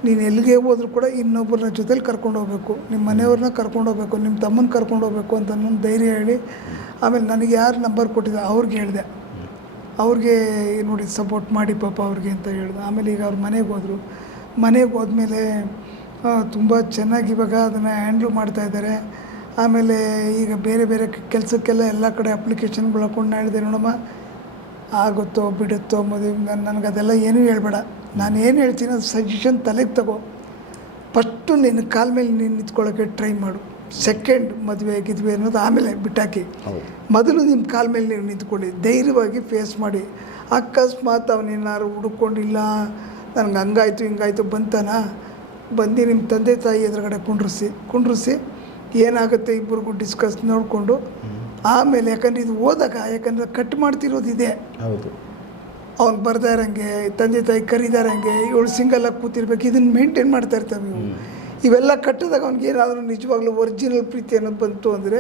ನೀನು ಎಲ್ಲಿಗೆ ಹೋದ್ರೂ ಕೂಡ ಇನ್ನೊಬ್ಬರನ್ನ ಜೊತೆಲಿ ಕರ್ಕೊಂಡು ಹೋಗ್ಬೇಕು. ನಿಮ್ಮ ಮನೆಯವ್ರನ್ನ ಕರ್ಕೊಂಡು ಹೋಗ್ಬೇಕು ನಿಮ್ಮ ತಮ್ಮನ ಕರ್ಕೊಂಡು ಹೋಗ್ಬೇಕು ಅಂತ ನನ್ನ ಧೈರ್ಯ ಹೇಳಿ ಆಮೇಲೆ ನನಗೆ ಯಾರು ನಂಬರ್ ಕೊಟ್ಟಿದ್ದ ಅವ್ರಿಗೆ ಹೇಳಿದೆ. ಅವ್ರಿಗೆ ನೋಡಿ ಸಪೋರ್ಟ್ ಮಾಡಿ ಪಾಪ ಅವ್ರಿಗೆ ಅಂತ ಹೇಳಿದೆ. ಆಮೇಲೆ ಈಗ ಅವ್ರ ಮನೆಗೆ ಹೋದರು. ಮನೆಗೆ ಹೋದ್ಮೇಲೆ ತುಂಬ ಚೆನ್ನಾಗಿ ಇವಾಗ ಅದನ್ನು ಹ್ಯಾಂಡ್ಲ್ ಮಾಡ್ತಾಯಿದ್ದಾರೆ ಆಮೇಲೆ ಈಗ ಬೇರೆ ಬೇರೆ ಕೆಲಸಕ್ಕೆಲ್ಲ ಎಲ್ಲ ಕಡೆ ಅಪ್ಲಿಕೇಶನ್ಗಳು ಹಾಕೊಂಡು ನಾಡಿದೆ ಹೇಳಿದೆ ನೋಡಮ್ಮ. ಆಗುತ್ತೋ ಬಿಡುತ್ತೋ ಮದುವೆ ನಾನು ನನಗೆ ಅದೆಲ್ಲ ಏನೂ ಹೇಳ್ಬೇಡ. ನಾನು ಏನು ಹೇಳ್ತೀನಿ ಅದು ಸಜೆಷನ್ ತಲೆಗೆ ತಗೋ. ಫಸ್ಟು ನಿನ್ನ ಕಾಲ ಮೇಲೆ ನೀನು ನಿಂತ್ಕೊಳ್ಳೋಕೆ ಟ್ರೈ ಮಾಡು. ಸೆಕೆಂಡ್ ಮದುವೆ ಗಿದ್ವೆ ಅನ್ನೋದು ಆಮೇಲೆ ಬಿಟ್ಟಾಕಿ. ಮೊದಲು ನಿಮ್ಮ ಕಾಲ ಮೇಲೆ ನೀವು ನಿಂತ್ಕೊಳ್ಳಿ. ಧೈರ್ಯವಾಗಿ ಫೇಸ್ ಮಾಡಿ. ಅಕಸ್ಮಾತ್ ಅವನೇನಾರು ಹುಡುಕೊಂಡಿಲ್ಲ ನನಗೆ ಹಂಗಾಯ್ತು ಹಿಂಗಾಯ್ತು ಬಂತಾನ? ಬಂದು ನಿಮ್ಮ ತಂದೆ ತಾಯಿ ಎದುರುಗಡೆ ಕುಂಡ್ರಿಸಿ. ಕುಂಡ್ರಿಸಿ ಏನಾಗುತ್ತೆ ಇಬ್ಬರಿಗೂ ಡಿಸ್ಕಸ್ ನೋಡಿಕೊಂಡು ಆಮೇಲೆ ಯಾಕಂದ್ರೆ ಇದು ಓದಾಗ ಯಾಕಂದ್ರೆ ಕಟ್ ಮಾಡ್ತಿರೋದು ಇದೆ. ಹೌದು. ಅವ್ನು ಬರ್ತಾ ಹಂಗೆ ತಂದೆ ತಾಯಿ ಕರೀದಾರಂಗೆ ಇವಳು ಸಿಂಗಲ್ ಆಗಿ ಕೂತಿರ್ಬೇಕು ಇದನ್ನು ಮೇಂಟೈನ್ ಮಾಡ್ತಾ ಇರ್ತವೆ ನೀವು ಇವೆಲ್ಲ ಕಟ್ಟಿದಾಗ ಅವ್ನಿಗೆ ಏನಾದರೂ ನಿಜವಾಗ್ಲೂ ಒರಿಜಿನಲ್ ಪ್ರೀತಿ ಅನ್ನೋದು ಬಂತು ಅಂದರೆ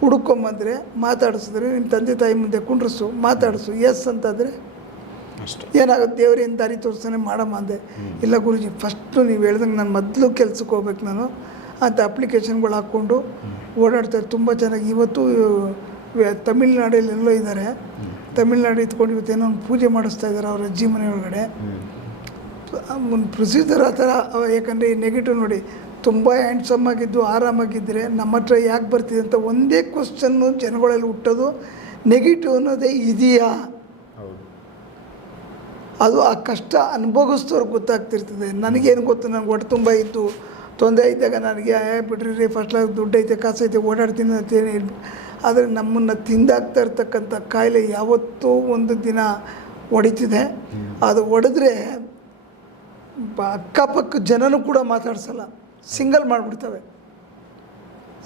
ಹುಡುಕೊಂಬಂದರೆ ಮಾತಾಡಿಸಿದ್ರೆ ನಿಮ್ಮ ತಂದೆ ತಾಯಿ ಮುಂದೆ ಕುಂಡ್ರಸು ಮಾತಾಡಿಸು ಎಸ್ ಅಂತಂದರೆ ಅಷ್ಟೇ. ಏನಾಗುತ್ತೆ ದೇವ್ರೇನು ದಾರಿ ತೋರಿಸ್ತಾನೆ ಮಾಡಮ್ಮ ಅಂದೆ. ಇಲ್ಲ ಗುರುಜಿ ಫಸ್ಟು ನೀವು ಹೇಳ್ದಂಗೆ ನಾನು ಮೊದಲು ಕೆಲ್ಸಕ್ಕೆ ಹೋಗ್ಬೇಕು ನಾನು. ಅಂತ ಅಪ್ಲಿಕೇಶನ್ಗಳು ಹಾಕ್ಕೊಂಡು ಓಡಾಡ್ತಾರೆ ತುಂಬ ಚೆನ್ನಾಗಿ. ಇವತ್ತು ತಮಿಳ್ನಾಡಲ್ಲೆಲ್ಲೋ ತಮಿಳ್ನಾಡಲ್ಲಿ ಎಲ್ಲೋ ಇದ್ದಾರೆ. ತಮಿಳ್ನಾಡು ಇತ್ಕೊಂಡು ಇವತ್ತು ಏನೋ ಒಂದು ಪೂಜೆ ಮಾಡಿಸ್ತಾ ಇದ್ದಾರೆ ಅವ್ರ ಅಜ್ಜಿ ಮನೆ ಒಳಗಡೆ. ಒಂದು ಪ್ರೊಸೀಜರ್ ಆ ಥರ ಯಾಕಂದರೆ ಈ ನೆಗೆಟಿವ್ ನೋಡಿ ತುಂಬ ಹ್ಯಾಂಡ್ಸಮ್ ಆಗಿದ್ದು ಆರಾಮಾಗಿದ್ದರೆ ನಮ್ಮ ಹತ್ರ ಯಾಕೆ ಬರ್ತಿದೆ ಅಂತ ಒಂದೇ ಕ್ವಶನ್ನು ಜನಗಳಲ್ಲಿ ಹುಟ್ಟೋದು ನೆಗೆಟಿವ್ ಅನ್ನೋದೇ ಇದೆಯಾ? ಅದು ಆ ಕಷ್ಟ ಅನುಭವಿಸ್ತವ್ರಿಗೆ ಗೊತ್ತಾಗ್ತಿರ್ತದೆ. ನನಗೇನು ಗೊತ್ತು ನನಗೆ ಹೊಟ್ಟೆ ತುಂಬ ಇತ್ತು. ತೊಂದರೆ ಇದ್ದಾಗ ನನಗೆ ಬಿಡ್ರಿ ಫಸ್ಟ್ ಕ್ಲಾಸ್ ದುಡ್ಡು ಐತೆ ಕಾಸು ಐತೆ ಓಡಾಡ್ತೀನಿ ಅಂತೇನು ಆದರೆ ನಮ್ಮನ್ನು ತಿಂದಾಗ್ತಾ ಇರ್ತಕ್ಕಂಥ ಕಾಯಿಲೆ ಯಾವತ್ತೂ ಒಂದು ದಿನ ಹೊಡಿತಿದೆ. ಅದು ಹೊಡೆದ್ರೆ ಬ- ಅಕ್ಕಪಕ್ಕ ಜನನೂ ಕೂಡ ಮಾತಾಡ್ಸಲ್ಲ. ಸಿಂಗಲ್ ಮಾಡಿಬಿಡ್ತವೆ.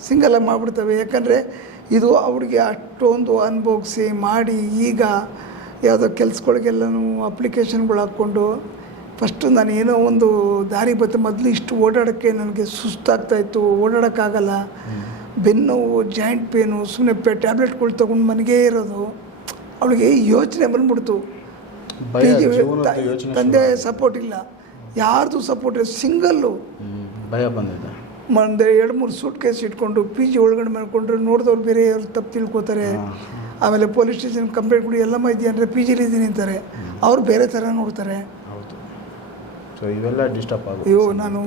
ಸಿಂಗಲಾಗಿ ಮಾಡಿಬಿಡ್ತವೆ. ಯಾಕಂದರೆ ಇದು ಅವ್ರಿಗೆ ಅಷ್ಟೊಂದು ಅನುಭವಿಸಿ ಮಾಡಿ ಈಗ ಯಾವುದೋ ಕೆಲಸಗಳಿಗೆಲ್ಲನೂ ಅಪ್ಲಿಕೇಶನ್ಗಳು ಹಾಕ್ಕೊಂಡು ಫಸ್ಟು ನಾನು ಏನೋ ಒಂದು ದಾರಿ ಬತ್ತೆ ಮೊದಲು ಇಷ್ಟು ಓಡಾಡೋಕ್ಕೆ ನನಗೆ ಸುಸ್ತಾಗ್ತಾಯಿತ್ತು ಓಡಾಡೋಕ್ಕಾಗಲ್ಲ. ಬೆನ್ನೋವು ಜಾಯಿಂಟ್ ಪೇನು ಸುಮ್ಮನೆ ಪೆ ಟ್ಯಾಬ್ಲೆಟ್ಗಳು ತೊಗೊಂಡು ಮನೆಗೇ ಇರೋದು. ಅವಳಿಗೆ ಯೋಚನೆ ಬಂದ್ಬಿಡ್ತು. ತಂದೆ ಸಪೋರ್ಟ್ ಇಲ್ಲ. ಯಾರ್ದು ಸಪೋರ್ಟ್ ಇಲ್ಲ. ಸಿಂಗಲ್ಲು. ಭಯ ಬಂದಿದೆ. ಒಂದು ಎರಡು ಮೂರು ಸೂಟ್ ಕೇಸ್ ಇಟ್ಕೊಂಡು ಪಿ ಜಿ ಒಳಗಡೆ ಮಾಡ್ಕೊಂಡ್ರೆ ನೋಡಿದವ್ರು ಬೇರೆ ಯಾರು ತಪ್ಪು ತಿಳ್ಕೊತಾರೆ. ಆಮೇಲೆ ಪೊಲೀಸ್ ಸ್ಟೇಷನ್ ಕಂಪ್ಲೇಂಟ್ಗಳು ಎಲ್ಲಮ್ಮ ಇದೆಯಾ ಅಂದರೆ ಪಿ ಜಿಲಿ ಇದ್ದೀನಿ ಅಂತಾರೆ. ಅವ್ರು ಬೇರೆ ಥರ ನೋಡ್ತಾರೆ. ಸೊ ಇವೆಲ್ಲ ಡಿಸ್ಟರ್ಬ್ ಆಗುತ್ತೆ. ಅಯ್ಯೋ ನಾನು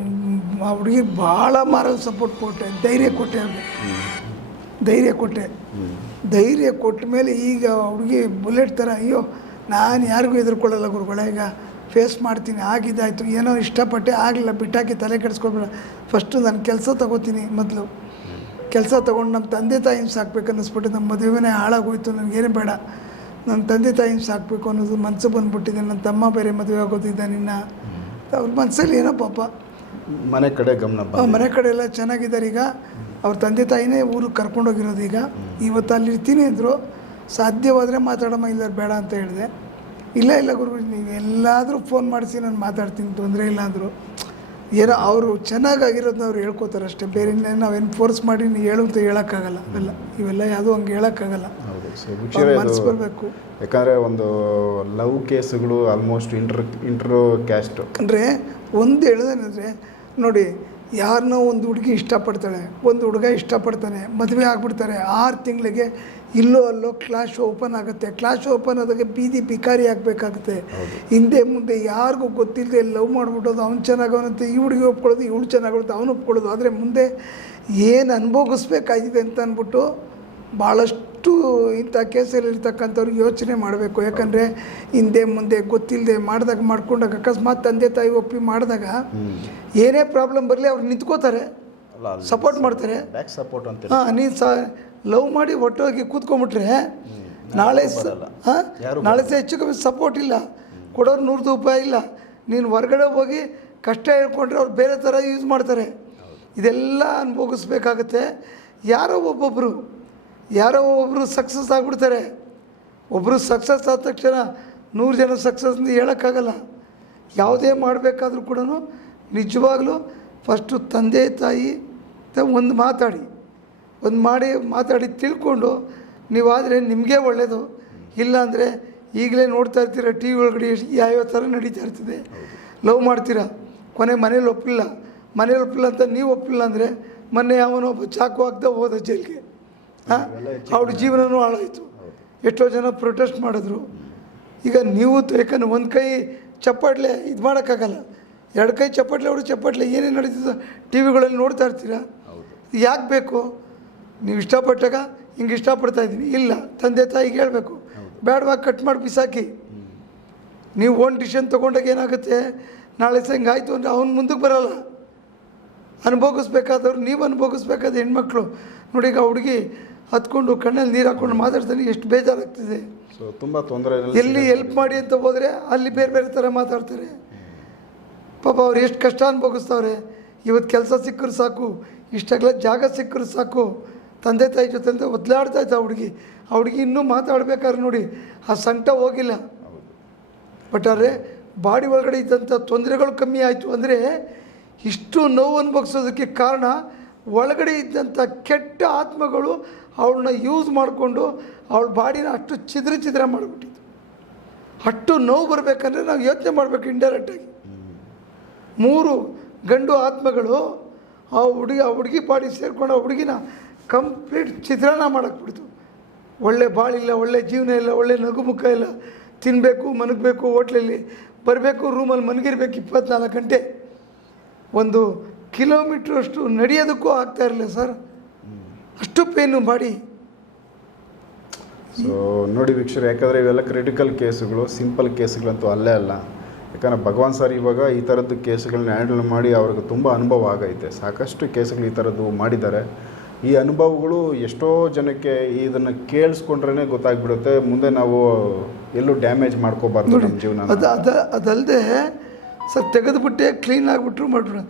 ಆ ಹುಡುಗಿಗೆ ಭಾಳ ಮಾರಲ್ ಸಪೋರ್ಟ್ ಕೊಟ್ಟೆ. ಧೈರ್ಯ ಕೊಟ್ಟೆ ಅವ್ರಿಗೆ ಧೈರ್ಯ ಕೊಟ್ಟೆ. ಧೈರ್ಯ ಕೊಟ್ಟ ಮೇಲೆ ಈಗ ಹುಡುಗಿ ಬುಲೆಟ್ ಥರ ಅಯ್ಯೋ ನಾನು ಯಾರಿಗೂ ಎದುರ್ಕೊಳ್ಳಲ್ಲ ಗುರುಗಳ ಈಗ ಫೇಸ್ ಮಾಡ್ತೀನಿ ಆಗಿದ್ದಾಯಿತು ಏನೋ ಇಷ್ಟಪಟ್ಟೆ ಆಗಲಿಲ್ಲ ಬಿಟ್ಟಾಕಿ ತಲೆ ಕೆಡಿಸ್ಕೊಬೇಡ. ಫಸ್ಟು ನಾನು ಕೆಲಸ ತಗೋತೀನಿ ಮೊದಲು. ಕೆಲಸ ತೊಗೊಂಡು ನಮ್ಮ ತಂದೆ ತಾಯಿನ ಸಾಕ್ಬೇಕು ಅನ್ನಿಸ್ಬಿಟ್ಟು ನಮ್ಮ ಮದುವೆನೇ ಹಾಳಾಗೋಯ್ತು ನನಗೇನು ಬೇಡ. ನನ್ನ ತಂದೆ ತಾಯಿನ ಸಾಕಬೇಕು ಅನ್ನೋದು ಮನಸ್ಸು ಬಂದ್ಬಿಟ್ಟಿದೆ. ನನ್ನ ತಮ್ಮ ಬೇರೆ ಮದುವೆ ಆಗೋದಿದ್ದಾನೆ ಇನ್ನು ಅವ್ರ ಮನಸ್ಸಲ್ಲಿ ಏನೋ ಪಾಪ. ಮನೆ ಕಡೆ ಗಮನ ಮನೆ ಕಡೆ ಎಲ್ಲ ಚೆನ್ನಾಗಿದ್ದಾರೆ ಈಗ. ಅವ್ರ ತಂದೆ ತಾಯಿನೇ ಊರಿಗೆ ಕರ್ಕೊಂಡೋಗಿರೋದು ಈಗ. ಇವತ್ತು ಅಲ್ಲಿ ಇರ್ತೀನಿ ಅಂದರು. ಸಾಧ್ಯವಾದರೆ ಮಾತಾಡಮ್ಮ ಇಲ್ಲ ಬೇಡ ಅಂತ ಹೇಳಿದೆ. ಇಲ್ಲ ಇಲ್ಲ ಗುರುಗಳು ನೀವು ಎಲ್ಲಾದರೂ ಫೋನ್ ಮಾಡಿಸಿ ನಾನು ಮಾತಾಡ್ತೀನಿ ತೊಂದರೆ ಇಲ್ಲ ಅಂದರು. ಏನೋ ಅವರು ಚೆನ್ನಾಗಾಗಿರೋದನ್ನ ಅವ್ರು ಹೇಳ್ಕೊತಾರೆ ಅಷ್ಟೇ. ಬೇರೆ ನಾವೇನು ಫೋರ್ಸ್ ಮಾಡಿ ನೀವು ಹೇಳು ಅಂತ ಹೇಳೋಕ್ಕಾಗಲ್ಲ. ಅವೆಲ್ಲ ಇವೆಲ್ಲ ಯಾವುದೂ ಹಂಗೆ ಹೇಳೋಕ್ಕಾಗಲ್ಲ. ಸೊ ಬರಬೇಕು ಯಾಕಂದರೆ ಒಂದು ಲವ್ ಕೇಸುಗಳು ಆಲ್ಮೋಸ್ಟ್ ಇಂಟರ್ ಇಂಟರ್ ಕ್ಯಾಸ್ಟು ಅಂದರೆ ಒಂದು ಹೇಳೋದೇನೆಂದರೆ ನೋಡಿ ಯಾರನ್ನೋ ಒಂದು ಹುಡುಗಿ ಇಷ್ಟಪಡ್ತಾಳೆ ಒಂದು ಹುಡುಗ ಇಷ್ಟಪಡ್ತಾನೆ ಮದುವೆ ಆಗ್ಬಿಡ್ತಾರೆ ಆರು ತಿಂಗಳಿಗೆ ಇಲ್ಲೋ ಅಲ್ಲೋ ಕ್ಲಾಶ್ ಓಪನ್ ಆಗುತ್ತೆ. ಕ್ಲಾಶ್ ಓಪನ್ ಆದಾಗ ಬೀದಿ ಬಿಕಾರಿ ಆಗಬೇಕಾಗುತ್ತೆ. ಹಿಂದೆ. ಮುಂದೆ ಯಾರಿಗೂ ಗೊತ್ತಿಲ್ಲದೆ ಲವ್ ಮಾಡಿಬಿಟ್ಟೋದು ಅವ್ನು ಚೆನ್ನಾಗವನಂತೆ ಈ ಹುಡುಗಿ ಒಪ್ಕೊಳ್ಳೋದು ಇವಳು ಚೆನ್ನಾಗಿರುತ್ತೆ ಅವನು ಒಪ್ಕೊಳ್ಳೋದು. ಆದರೆ ಮುಂದೆ ಏನು ಅನುಭೋಗಿಸ್ಬೇಕಾಗಿದೆ ಅಂತ ಅಂದ್ಬಿಟ್ಟು ಭಾಳಷ್ಟು ಇಂಥ ಕೇಸಲ್ಲಿರ್ತಕ್ಕಂಥವ್ರು ಯೋಚನೆ ಮಾಡಬೇಕು. ಯಾಕಂದರೆ ಹಿಂದೆ ಮುಂದೆ ಗೊತ್ತಿಲ್ಲದೆ ಮಾಡಿದಾಗ ಮಾಡ್ಕೊಂಡಾಗ ಅಕಸ್ಮಾತ್ ತಂದೆ ತಾಯಿ ಒಪ್ಪಿ ಮಾಡಿದಾಗ ಏನೇ ಪ್ರಾಬ್ಲಮ್ ಬರಲಿ ಅವ್ರು ನಿಂತ್ಕೋತಾರೆ. ಸಪೋರ್ಟ್ ಮಾಡ್ತಾರೆ. ಸಪೋರ್ಟ್ ಅಂತ ಹಾಂ ನೀನು ಸ ಲವ್ ಮಾಡಿ ಒಟ್ಟೋಗಿ ಕೂತ್ಕೊಂಡ್ಬಿಟ್ರೆ ನಾಳೆ ಸ ಹಾಂ ನಾಳೆ ಸಹ ಹೆಚ್ಚು ಕಮ್ಮಿ ಸಪೋರ್ಟ್ ಇಲ್ಲ. ಕೊಡೋರು ನೂರು ರೂಪಾಯಿ ಇಲ್ಲ. ನೀನು ಹೊರಗಡೆ ಹೋಗಿ ಕಷ್ಟ ಹೇಳ್ಕೊಂಡ್ರೆ ಅವ್ರು ಬೇರೆ ಥರ ಯೂಸ್ ಮಾಡ್ತಾರೆ. ಇದೆಲ್ಲ ಅನುಭವಿಸ್ಬೇಕಾಗತ್ತೆ ಯಾರೋ ಒಬ್ಬೊಬ್ಬರು ಯಾರೋ ಒಬ್ಬರು ಸಕ್ಸಸ್ ಆಗಿಬಿಡ್ತಾರೆ. ಒಬ್ಬರು ಸಕ್ಸಸ್ ಆದ ತಕ್ಷಣ ನೂರು ಜನ ಸಕ್ಸಸ್ ಅಂತ ಹೇಳೋಕ್ಕಾಗಲ್ಲ. ಯಾವುದೇ ಮಾಡಬೇಕಾದ್ರೂ ಕೂಡ ನಿಜವಾಗ್ಲೂ ಫಸ್ಟು ತಂದೆ, ತಾಯಿ ಒಂದು ಮಾತಾಡಿ. ಒಂದು ಮಾಡಿ, ಮಾತಾಡಿ ತಿಳ್ಕೊಂಡು ನೀವಾದರೆ ನಿಮಗೆ ಒಳ್ಳೆಯದು ಇಲ್ಲಾಂದರೆ ಈಗಲೇ ನೋಡ್ತಾ ಇರ್ತೀರ, ಟಿ ವಿ ಒಳಗಡೆ ಯಾವ ಯಾವ್ಯಾವ ಥರ ನಡೀತಾ ಇರ್ತದೆ. ಲವ್ ಮಾಡ್ತೀರಾ? ಕೊನೆ ಮನೇಲಿ ಒಪ್ಪಿಲ್ಲ. ಮನೇಲಿ ಒಪ್ಪಿಲ್ಲ ಅಂತ ನೀವು ಒಪ್ಪಿಲ್ಲ ಅಂದರೆ ಮೊನ್ನೆ ಯಾವನೋ ಒಬ್ಬ ಚಾಕು ಹಾಕ್ದ ಹೋದ ಜೈಲಿಗೆ. ಅವ್ರ ಜೀವನನೂ ಹಾಳಾಯಿತು. ಎಷ್ಟೋ ಜನ ಪ್ರೊಟೆಸ್ಟ್ ಮಾಡಿದ್ರು. ಈಗ ನೀವು ಯಾಕಂದ್ರೆ ಒಂದು ಕೈ ಚಪ್ಪಾಟ್ಲೆ ಇದು ಮಾಡೋಕ್ಕಾಗಲ್ಲ. ಎರಡು ಕೈ ಚಪ್ಪಾಟ್ಲೆ ಅವರು ಚಪ್ಪಾಟ್ಲೆ ಏನೇನು ನಡೀತದೆ ಟಿ ವಿಗಳಲ್ಲಿ ನೋಡ್ತಾ ಇರ್ತೀರಾ? ಯಾಕೆ ಬೇಕು? ನೀವು ಇಷ್ಟಪಟ್ಟಾಗ ಹಿಂಗೆ ಇಷ್ಟಪಡ್ತಾ ಇದ್ದೀನಿ ಇಲ್ಲ ತಂದೆ ತಾಯಿಗೆ ಹೇಳಬೇಕು. ಬೇಡವಾಗಿ ಕಟ್ ಮಾಡಿ ಬಿಸಾಕಿ. ನೀವು ಓನ್ ಡಿಸಿಷನ್ ತೊಗೊಂಡಾಗ ಏನಾಗುತ್ತೆ? ನಾಳೆ ಸಹ ಆಯಿತು ಅಂದರೆ ಅವ್ನು ಮುಂದಕ್ಕೆ ಬರಲ್ಲ. ಅನುಭೋಗಿಸ್ಬೇಕಾದವ್ರು ನೀವು ಅನುಭೋಗಿಸ್ಬೇಕಾದ ಹೆಣ್ಮಕ್ಳು. ನೋಡಿ ಈಗ ಹುಡುಗಿ ಹತ್ಕೊಂಡು ಕಣ್ಣಲ್ಲಿ ನೀರು ಹಾಕೊಂಡು ಮಾತಾಡ್ತಾನೆ ಎಷ್ಟು ಬೇಜಾರಾಗ್ತಿದೆ. ಸೊ ತುಂಬ ತೊಂದರೆ ಎಲ್ಲಿ ಹೆಲ್ಪ್ ಮಾಡಿ ಅಂತ ಹೋದರೆ ಅಲ್ಲಿ ಬೇರೆ ಬೇರೆ ಥರ ಮಾತಾಡ್ತಾರೆ. ಪಾಪ ಅವ್ರು ಎಷ್ಟು ಕಷ್ಟ ಅನುಭವಿಸ್ತಾವ್ರೆ. ಇವತ್ತು ಕೆಲಸ ಸಿಕ್ಕರು ಸಾಕು ಇಷ್ಟಾಗಲ ಜಾಗ ಸಿಕ್ಕರು ಸಾಕು. ತಂದೆ ತಾಯಿ ಜೊತೆ ಅಂತ ಒದ್ಲಾಡ್ತಾ ಇದ್ದ ಆ ಹುಡುಗಿ. ಆ ಹುಡುಗಿ ಇನ್ನೂ ಮಾತಾಡ್ಬೇಕಾದ್ರೆ ನೋಡಿ ಆ ಸಂಕಟ ಹೋಗಿಲ್ಲ. ಬಟ್ ಆದರೆ ಬಾಡಿ ಒಳಗಡೆ ಇದ್ದಂಥ ತೊಂದರೆಗಳು ಕಮ್ಮಿ ಆಯಿತು ಅಂದರೆ ಇಷ್ಟು ನೋವು ಅನುಭವಿಸೋದಕ್ಕೆ ಕಾರಣ ಒಳಗಡೆ ಇದ್ದಂಥ ಕೆಟ್ಟ ಆತ್ಮಗಳು ಅವಳನ್ನ ಯೂಸ್ ಮಾಡಿಕೊಂಡು ಅವಳ ಬಾಡಿನ ಅಷ್ಟು ಚಿದ್ರ ಚಿದ್ರ ಮಾಡಿಬಿಟ್ಟಿತ್ತು ಅಷ್ಟು ನೋವು ಬರಬೇಕಂದ್ರೆ ನಾವು ಯೋಚನೆ ಮಾಡಬೇಕು ಇಂಡೈರೆಕ್ಟಾಗಿ ಮೂರು ಗಂಡು ಆತ್ಮಗಳು ಆ ಹುಡುಗಿ ಆ ಹುಡುಗಿ ಬಾಡಿ ಸೇರಿಕೊಂಡು ಆ ಹುಡುಗಿನ ಕಂಪ್ಲೀಟ್ ಚಿತ್ರಾನ್ನ ಮಾಡಕ್ಬಿಡ್ತು ಒಳ್ಳೆ ಬಾಳಿಲ್ಲ ಒಳ್ಳೆ ಜೀವನ ಇಲ್ಲ, ಒಳ್ಳೆ ನಗುಮುಖ ಇಲ್ಲ. ತಿನ್ನಬೇಕು ಮನಗಬೇಕು ಹೋಟ್ಲಲ್ಲಿ ಬರಬೇಕು, ರೂಮಲ್ಲಿ ಮನಗಿರ್ಬೇಕು ಇಪ್ಪತ್ನಾಲ್ಕು ಗಂಟೆ. ಒಂದು ಕಿಲೋಮೀಟ್ರಷ್ಟು ನಡೆಯೋದಕ್ಕೂ ಆಗ್ತಾ ಇರಲಿಲ್ಲ ಸರ್. ಅಷ್ಟು ಪೇನು ಮಾಡಿ. ಸೊ ನೋಡಿ ವೀಕ್ಷರು ಯಾಕಂದರೆ ಇವೆಲ್ಲ ಕ್ರಿಟಿಕಲ್ ಕೇಸುಗಳು ಸಿಂಪಲ್ ಕೇಸುಗಳಂತೂ ಅಲ್ಲೇ ಅಲ್ಲ. ಯಾಕಂದರೆ ಭಗವಾನ್ ಸರ್ ಇವಾಗ ಈ ಥರದ್ದು ಕೇಸುಗಳನ್ನ ಹ್ಯಾಂಡಲ್ ಮಾಡಿ ಅವ್ರಿಗೆ ತುಂಬ ಅನುಭವ ಆಗೈತೆ. ಸಾಕಷ್ಟು ಕೇಸುಗಳು ಈ ಥರದ್ದು ಮಾಡಿದ್ದಾರೆ. ಈ ಅನುಭವಗಳು ಎಷ್ಟೋ ಜನಕ್ಕೆ ಇದನ್ನು ಕೇಳಿಸ್ಕೊಂಡ್ರೇ ಗೊತ್ತಾಗ್ಬಿಡುತ್ತೆ. ಮುಂದೆ ನಾವು ಎಲ್ಲೂ ಡ್ಯಾಮೇಜ್ ಮಾಡ್ಕೋಬಾರ್ದು ನಮ್ಮ ಜೀವನ ಅದು ಅದು ಅದಲ್ಲದೆ ಸರ್ ತೆಗೆದುಬಿಟ್ಟೆ ಕ್ಲೀನ್ ಆಗಿಬಿಟ್ರು ಮಾಡ್ಬಿಡ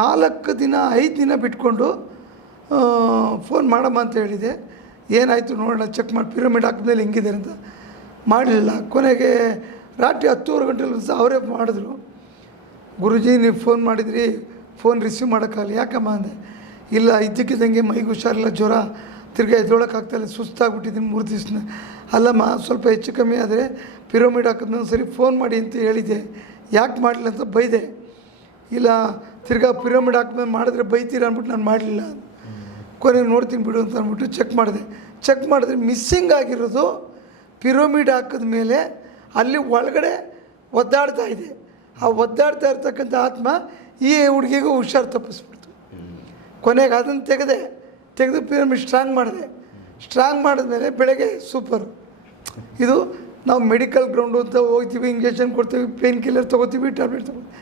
ನಾಲ್ಕು ದಿನ ಐದು ದಿನ ಬಿಟ್ಕೊಂಡು ಫೋನ್ ಮಾಡಮ್ಮ ಅಂತ ಹೇಳಿದೆ. ಏನಾಯಿತು ನೋಡೋಣ, ಚೆಕ್ ಮಾಡಿ, ಪಿರಮಿಡ್ ಹಾಕಿದ್ಮೇಲೆ ಹೆಂಗಿದೆ ಅಂತ. ಮಾಡಲಿಲ್ಲ. ಕೊನೆಗೆ ರಾತ್ರಿ ಹತ್ತೂವರೆ ಗಂಟೆಲಿ ಸಹ ಅವರೇ ಮಾಡಿದ್ರು. ಗುರುಜಿ, ನೀವು ಫೋನ್ ಮಾಡಿದ್ರಿ, ಫೋನ್ ರಿಸೀವ್ ಮಾಡೋಕ್ಕಾಗಲ್ಲ ಯಾಕಮ್ಮ ಅಂದೆ, ಇಲ್ಲ, ಇದ್ದಕ್ಕಿದ್ದಂಗೆ ಮೈಗೆ ಹುಷಾರಿಲ್ಲ, ಜ್ವರ, ತಿರ್ಗಾ ಎದ್ದೊಳಕ್ಕಾಗ್ತಾಯಿಲ್ಲ ಸುಸ್ತಾಗ್ಬಿಟ್ಟಿದ್ದೀನಿ, ಮೂರು ದಿವಸ ಅಲ್ಲಮ್ಮ, ಸ್ವಲ್ಪ ಹೆಚ್ಚು ಕಮ್ಮಿ ಆದರೆ ಪಿರಮಿಡ್ ಹಾಕಿದ್ಮೇಲೆ ಸರಿ ಫೋನ್ ಮಾಡಿ ಅಂತ ಹೇಳಿದೆ. ಯಾಕೆ ಮಾಡಲಿಲ್ಲ ಅಂತ ಬೈದೆ. ಇಲ್ಲ, ತಿರ್ಗಾ ಪಿರಮಿಡ್ ಹಾಕಿದ್ಮೇಲೆ ಮಾಡಿದ್ರೆ ಬೈತೀರ ಅಂದ್ಬಿಟ್ಟು ನಾನು ಮಾಡಲಿಲ್ಲ ಕೊನೆಗೆ ನೋಡ್ತೀನಿ ಬಿಡು ಅಂತ ಅಂದ್ಬಿಟ್ಟು ಚೆಕ್ ಮಾಡಿದೆ. ಚೆಕ್ ಮಾಡಿದ್ರೆ ಮಿಸ್ಸಿಂಗ್ ಆಗಿರೋದು ಪಿರೋಮಿಡ್ ಹಾಕಿದ ಮೇಲೆ ಅಲ್ಲಿ ಒಳಗಡೆ ಒದ್ದಾಡ್ತಾ ಇದೆ. ಆ ಒದ್ದಾಡ್ತಾ ಇರ್ತಕ್ಕಂಥ ಆತ್ಮ ಈ ಹುಡುಗಿಗೂ ಹುಷಾರು ತಪ್ಪಿಸ್ಬಿಡ್ತು. ಕೊನೆಗೆ ಅದನ್ನು ತೆಗೆದೆ, ತೆಗೆದು ಪಿರಮಿಡ್ ಸ್ಟ್ರಾಂಗ್ ಮಾಡಿದೆ. ಸ್ಟ್ರಾಂಗ್ ಮಾಡಿದ್ಮೇಲೆ ಬೆಳಗ್ಗೆ ಸೂಪರ್ ಇದು ನಾವು ಮೆಡಿಕಲ್ ಗ್ರೌಂಡು ಅಂತ ಹೋಗ್ತೀವಿ ಇಂಜೆಕ್ಷನ್ ಕೊಡ್ತೀವಿ ಪೇನ್ ಕಿಲ್ಲರ್ ತೊಗೋತೀವಿ ಟ್ಯಾಬ್ಲೆಟ್ ತೊಗೋತೀವಿ.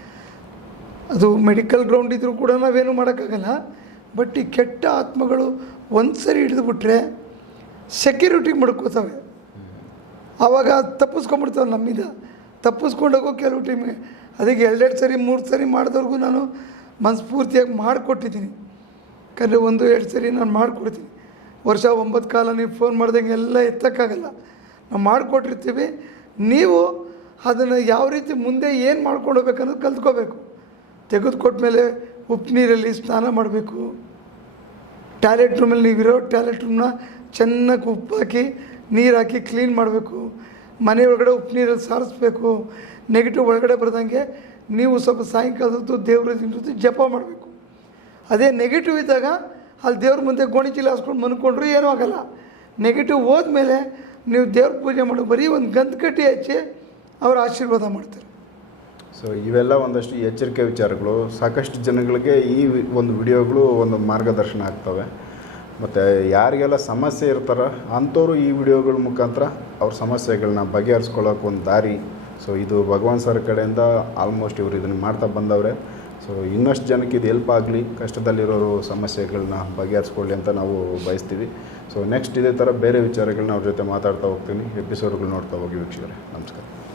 ಅದು ಮೆಡಿಕಲ್ ಗ್ರೌಂಡ್ ಇದ್ದರೂ ಕೂಡ ನಾವೇನು ಮಾಡೋಕ್ಕಾಗಲ್ಲ. ಬಟ್ ಈ ಕೆಟ್ಟ ಆತ್ಮಗಳು ಒಂದು ಸರಿ ಹಿಡಿದುಬಿಟ್ರೆ ಸೆಕ್ಯೂರಿಟಿ ಮಡ್ಕೋತವೆ. ಆವಾಗ ತಪ್ಪಿಸ್ಕೊಂಡ್ಬಿಡ್ತಾವೆ ನಮ್ಮಿಂದ. ತಪ್ಪಿಸ್ಕೊಂಡೋಗೋ ಕೆಲವು ಟೈಮಿಗೆ ಅದಕ್ಕೆ ಎರಡೆರಡು ಸರಿ, ಮೂರು ಸರಿ ಮಾಡಿದವ್ರಿಗೂ ನಾನು ಮನಸ್ಫೂರ್ತಿಯಾಗಿ ಮಾಡಿಕೊಟ್ಟಿದ್ದೀನಿ. ಯಾಕಂದರೆ ಒಂದು, ಎರಡು ಸರಿ ನಾನು ಮಾಡಿಕೊಡ್ತೀನಿ. ವರ್ಷ ಒಂಬತ್ತು ಕಾಲ ನೀವು ಫೋನ್ ಮಾಡ್ದಂಗೆ ಎಲ್ಲ ಎತ್ತಕ್ಕಾಗಲ್ಲ. ನಾವು ಮಾಡಿಕೊಟ್ಟಿರ್ತೀವಿ. ನೀವು ಅದನ್ನು ಯಾವ ರೀತಿ ಮುಂದೆ ಏನು ಮಾಡ್ಕೊಂಡು ಹೋಗ್ಬೇಕನ್ನೋದು ಕಲ್ತ್ಕೋಬೇಕು. ತೆಗೆದುಕೊಟ್ಮೇಲೆ ಉಪ್ಪು ನೀರಲ್ಲಿ ಸ್ನಾನ ಮಾಡಬೇಕು. ಟಾಯ್ಲೆಟ್ ರೂಮಲ್ಲಿ ನೀವಿರೋ ಟಾಯ್ಲೆಟ್ ರೂಮ್ನ ಚೆನ್ನಾಗಿ ಉಪ್ಪು ಹಾಕಿ, ನೀರು ಹಾಕಿ ಕ್ಲೀನ್ ಮಾಡಬೇಕು. ಮನೆ ಒಳಗಡೆ ಉಪ್ಪು ನೀರಲ್ಲಿ ಸಾರಿಸ್ಬೇಕು. ನೆಗೆಟಿವ್ ಒಳಗಡೆ ಬರೆದಂಗೆ ನೀವು ಸ್ವಲ್ಪ ಸಾಯಂಕಾಲದ್ದು ದೇವ್ರ ಜೊತೆ ಜಪ ಮಾಡಬೇಕು. ಅದೇ ನೆಗೆಟಿವ್ ಇದ್ದಾಗ ಅಲ್ಲಿ ದೇವ್ರ ಮುಂದೆ ಗೋಣಿ ಚೀಲ ಹಾಸ್ಕೊಂಡು ಮನ್ಕೊಂಡ್ರು ಏನೂ ಆಗಲ್ಲ. ನೆಗೆಟಿವ್ ಹೋದ್ಮೇಲೆ ನೀವು ದೇವ್ರ ಪೂಜೆ ಮಾಡೋ ಬರೀ ಒಂದು ಗಂಧ ಕಟ್ಟಿ ಹಚ್ಚಿ ಅವ್ರ ಆಶೀರ್ವಾದ ಮಾಡ್ತಾರೆ. ಸೊ ಇವೆಲ್ಲ ಒಂದಷ್ಟು ಎಚ್ಚರಿಕೆ ವಿಚಾರಗಳು. ಸಾಕಷ್ಟು ಜನಗಳಿಗೆ ಈ ಒಂದು ವಿಡಿಯೋಗಳು ಒಂದು ಮಾರ್ಗದರ್ಶನ ಆಗ್ತವೆ. ಮತ್ತು ಯಾರಿಗೆಲ್ಲ ಸಮಸ್ಯೆ ಇರ್ತಾರ, ಅಂಥವ್ರು ಈ ವಿಡಿಯೋಗಳ ಮುಖಾಂತರ ಅವ್ರ ಸಮಸ್ಯೆಗಳನ್ನ ಬಗೆಹರಿಸ್ಕೊಳ್ಳೋಕೆ ಒಂದು ದಾರಿ. ಸೊ ಇದು ಭಗವಾನ್ ಸರ್ ಕಡೆಯಿಂದ ಆಲ್ಮೋಸ್ಟ್ ಇವರು ಇದನ್ನು ಮಾಡ್ತಾ ಬಂದವ್ರೆ. ಸೊ ಇನ್ನಷ್ಟು ಜನಕ್ಕೆ ಇದು ಹೆಲ್ಪ್ ಆಗಲಿ, ಕಷ್ಟದಲ್ಲಿರೋರು ಸಮಸ್ಯೆಗಳನ್ನ ಬಗೆಹರಿಸ್ಕೊಳ್ಳಿ ಅಂತ ನಾವು ಬಯಸ್ತೀವಿ. ಸೊ ನೆಕ್ಸ್ಟ್ ಇದೇ ಥರ ಬೇರೆ ವಿಚಾರಗಳನ್ನ ಅವ್ರ ಜೊತೆ ಮಾತಾಡ್ತಾ ಹೋಗ್ತೀನಿ. ಎಪಿಸೋಡ್ಗಳು ನೋಡ್ತಾ ಹೋಗಿ ವೀಕ್ಷಕರೇ. ನಮಸ್ಕಾರ.